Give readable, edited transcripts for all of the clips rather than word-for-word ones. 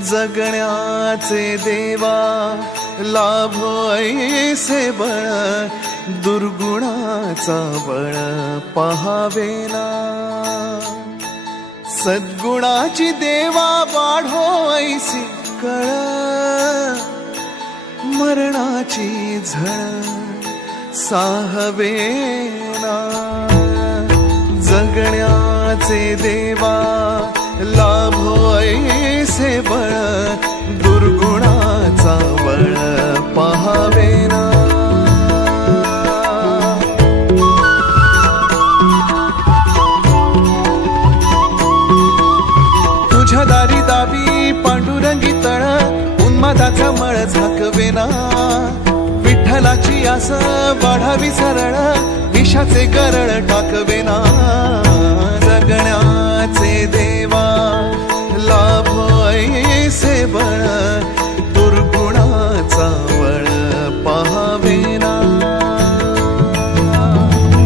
जगण्याचे देवा लाभो ऐसे बळ, दुर्गुणाचा बळ पहावेना। सद्गुणाची देवा वाढो ऐसी कळ, मरणाची झळ साहवेना। जगण्याचे देवा लाभो ऐसे बळ, दुर्गुणाचा बळ पहावेना। तुझ्या दारी दावी पांडुरंगी तळ, उन्मादाचा मळ झाकवेना। विठ्ठलाची आस वाढावी सरळ, विषाचे गरळ टाकवेना। जगण्याचे देवा लाभो ऐसे बळ, दुर्गुणाचा बळ पहावेना।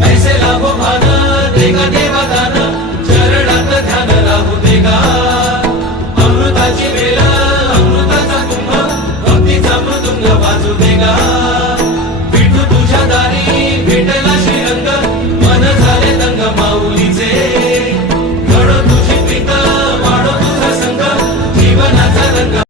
ऐसे लाभो भान देगा देवा दान, चरणात ध्यान राहू देगा। अमृताची वेळ